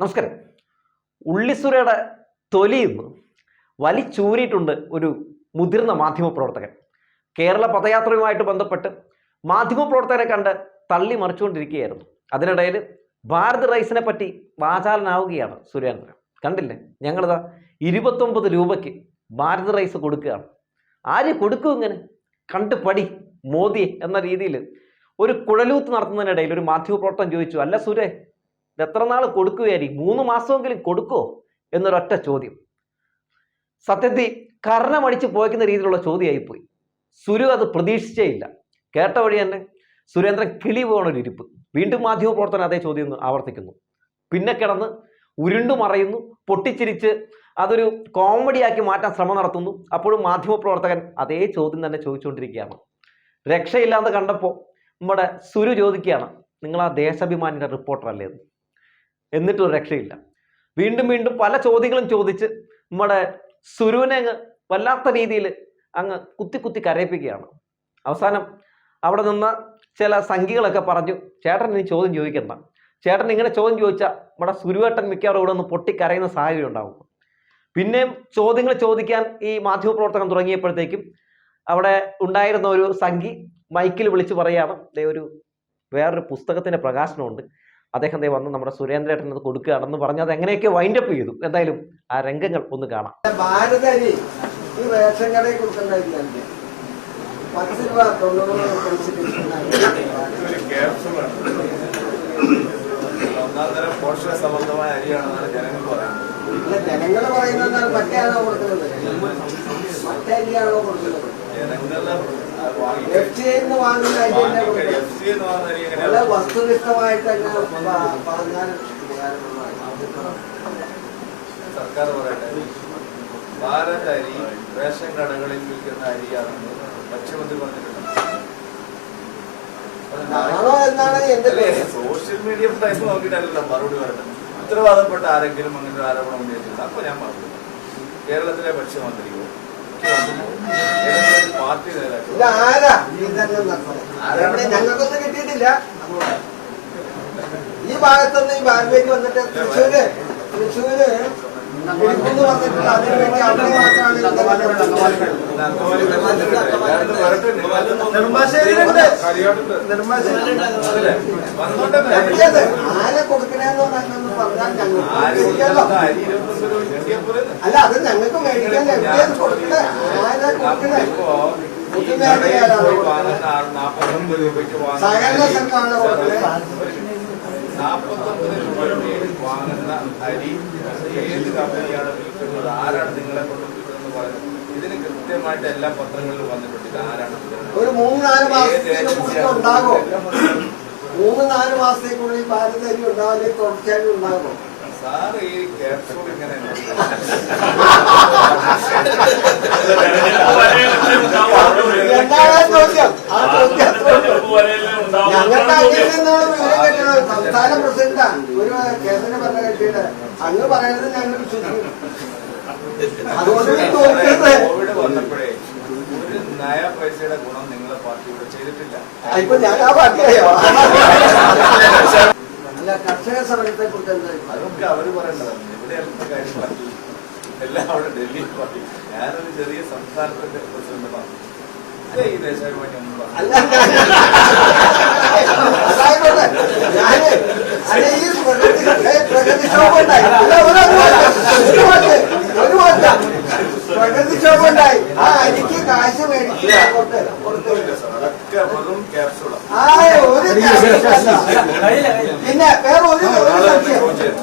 നമസ്കാരം. ഉള്ളിസുരയുടെ തൊലി ഇന്ന് വലിച്ചൂരിയിട്ടുണ്ട് ഒരു മുതിർന്ന മാധ്യമപ്രവർത്തകൻ കേരള പദയാത്രയുമായിട്ട് ബന്ധപ്പെട്ട് മാധ്യമപ്രവർത്തകരെ കണ്ട് തള്ളി മറിച്ചുകൊണ്ടിരിക്കുകയായിരുന്നു. അതിനിടയിൽ ഭാരത് റൈസിനെ പറ്റി വാചാലനാവുകയാണ് സുരേന്ദ്രൻ. കണ്ടില്ലേ? ഞങ്ങളിതാ ഇരുപത്തൊമ്പത് രൂപയ്ക്ക് ഭാരത് റൈസ് കൊടുക്കുകയാണ്. ആര് കൊടുക്കും ഇങ്ങനെ? കണ്ട് പടി മോദി എന്ന രീതിയിൽ ഒരു കുഴലൂത്ത് നടത്തുന്നതിനിടയിൽ ഒരു മാധ്യമപ്രവർത്തകൻ ചോദിച്ചു അല്ല സുരേ എത്ര നാൾ കൊടുക്കുകയായിരിക്കും? മൂന്ന് മാസമെങ്കിലും കൊടുക്കുമോ എന്നൊരൊറ്റ ചോദ്യം. സത്യത്തിൽ കർണമടിച്ച് പോയിക്കുന്ന രീതിയിലുള്ള ചോദ്യമായിപ്പോയി. സുരു അത് പ്രതീക്ഷിച്ചേ ഇല്ല കേട്ട വഴി തന്നെ സുരേന്ദ്രൻ കിളി പോകണൊരു ഇരിപ്പ്. വീണ്ടും മാധ്യമ പ്രവർത്തനം അതേ ചോദ്യം ആവർത്തിക്കുന്നു. പിന്നെ കിടന്ന് ഉരുണ്ടു മറയുന്നു പൊട്ടിച്ചിരിച്ച് അതൊരു കോമഡിയാക്കി മാറ്റാൻ ശ്രമം നടത്തുന്നു. അപ്പോഴും മാധ്യമപ്രവർത്തകൻ അതേ ചോദ്യം തന്നെ ചോദിച്ചുകൊണ്ടിരിക്കുകയാണ്. രക്ഷയില്ലാതെ കണ്ടപ്പോൾ നമ്മുടെ സുരു ചോദിക്കുകയാണ് നിങ്ങൾ ആ ദേശാഭിമാനിയുടെ റിപ്പോർട്ടർ അല്ലേ? എന്ന് എന്നിട്ടും രക്ഷയില്ല. വീണ്ടും വീണ്ടും പല ചോദ്യങ്ങളും ചോദിച്ച് നമ്മുടെ സുരുവിനെ അങ്ങ് വല്ലാത്ത രീതിയിൽ അങ്ങ് കുത്തി കുത്തി കരയിപ്പിക്കുകയാണ്. അവസാനം അവിടെ നിന്ന് ചില സംഖ്യകളൊക്കെ പറഞ്ഞു ചേട്ടൻ ഇനി ചോദ്യം ചോദിക്കണ്ട. ചേട്ടൻ ഇങ്ങനെ ചോദ്യം ചോദിച്ചാൽ നമ്മുടെ സുരുവേട്ടൻ മിക്കവാറും ഇവിടെ നിന്ന് പൊട്ടിക്കരയുന്ന സാഹചര്യം ഉണ്ടാവും. പിന്നെയും ചോദ്യങ്ങൾ ചോദിക്കാൻ ഈ മാധ്യമപ്രവർത്തനം തുടങ്ങിയപ്പോഴത്തേക്കും അവിടെ ഉണ്ടായിരുന്ന ഒരു സംഖി മൈക്കിൽ വിളിച്ച് പറയാണ് ഒരു വേറൊരു പുസ്തകത്തിന്റെ പ്രകാശനമുണ്ട്. അദ്ദേഹം ദേ വന്ന് നമ്മുടെ സുരേന്ദ്രേട്ടൻ അത് കൊടുക്കുകയാണെന്ന് പറഞ്ഞ് അത് എങ്ങനെയൊക്കെ വൈൻഡപ്പ് ചെയ്തു. എന്തായാലും ആ രംഗങ്ങൾ ഒന്ന് കാണാം. ഭാരതരി ഈ റേഷൻ കടയിൽ കൊടുക്കണ്ടായിരുന്നു പത്ത് രൂപ തൊണ്ണൂറ് കൊടുത്തിട്ട് ഒരു ക്യാപ്സൂളാണ്. ഒന്നാം തരം പോഷക സമൃദ്ധമായ അരിയാണെന്നാണ് ജനങ്ങൾ പറയുന്നത് ജനങ്ങൾ പറയുന്നത് മറ്റേ ആണോ കൊടുക്കുന്നത്? മറ്റേ അരിയാണോ കൊടുക്കുന്നത്? ജനങ്ങൾ വാങ്ങി എഫ് സി നിന്ന് വാങ്ങുന്ന അരി വസ്തുനിഷ്ഠമായിട്ട് തന്നെ പറഞ്ഞാൽ ഉപകാരപ്രദമായിരിക്കും. സർക്കാർ പറയട്ടെ. ഭാരത് അരി റേഷൻ കടകളിൽ വിൽക്കുന്ന അരിയാണെന്ന് മുഖ്യമന്ത്രി പറഞ്ഞിട്ടുണ്ട് സോഷ്യൽ മീഡിയ പ്രൈസ് നോക്കിയിട്ടല്ലല്ലോ മറുപടി പറയുന്നത് ഉത്തരവാദപ്പെട്ട ആരെങ്കിലും അങ്ങനെ ഒരു ആരോപണം ഉന്നയിച്ചിട്ടുണ്ട്. അപ്പൊ ഞാൻ പറഞ്ഞു കേരളത്തിലെ ഭക്ഷ്യമന്ത്രിയോ മുഖ്യമന്ത്രിയോ ഞങ്ങൾക്കൊന്നും കിട്ടിയിട്ടില്ല. ഈ ഭാഗത്തുനിന്ന് ഈ ഭാഗത്തേക്ക് വന്നിട്ട് തൃശ്ശൂര് തൃശ്ശൂര് നെടുമ്പാശ്ശേരി എവിടെയത് ആരെ കൊടുക്കണേന്ന് പറഞ്ഞു അല്ല അത് ഞങ്ങൾക്ക് മേടിക്കാൻ കൊടുക്കണേ? ആരെ കൊടുക്കണേ? സഹകരണ നിങ്ങളെ പറയുന്നത് കൃത്യമായിട്ട് വന്നിട്ടുണ്ട് ഒരു മൂന്ന് നാല് ഏത് മൂന്ന് നാല് മാസത്തേക്കുള്ളിൽ ഭാരതരി ഉണ്ടാവില്ലേ തുടർച്ചയായിട്ട് ഉണ്ടാകുമോ? സാറ് ഈ ക്യാപ്സൂൾ ഇങ്ങനെ എന്താണ് ചോദ്യം? ആ ചോദ്യം വിവരം സംസ്ഥാന പ്രസിഡന്റാണ്. ഒരു കേന്ദ്ര ഭരണകക്ഷിയുടെ അങ്ങ് പറയുന്നത് ഞങ്ങൾ വിശ്വസിക്കും. അതുകൊണ്ട് പൈസയുടെ ഗുണം നിങ്ങളെ പാർട്ടി ഇവിടെ ചെയ്തിട്ടില്ല. ഇപ്പൊ ഞാൻ ആ പാർട്ടിയായോ? അല്ല കർഷക സമരത്തെ കുറിച്ച് അതൊക്കെ അവർ പറയേണ്ടതാണ്. ഇവിടെ കാര്യം പാർട്ടി എല്ലാം അവിടെ ഡൽഹി പാർട്ടി. ഞാനൊരു ചെറിയ സംസ്ഥാനത്തിന്റെ പ്രസിഡന്റാണ് ഈ ദേശാഭിമാനി പറഞ്ഞു. അല്ല. ഈ പ്രകൃതി പ്രകൃതിക്ഷോഭം ഉണ്ടായി അല്ല ഒരു ഒരു മാറ്റം, ഒരു മാറ്റം, ഒരു മാറ്റം. പ്രകൃതിക്ഷോഭം ഉണ്ടായി ആ അരിക്ക് കാശ് മേടിച്ച് കൊടുത്ത് കൊടുത്ത് അതൊക്കെ വെറും ക്യാപ്സൂളാണ് ആ ഒരു കാശില്ല. പിന്നെ വേറെ ഒരു ഒരു സംശയം.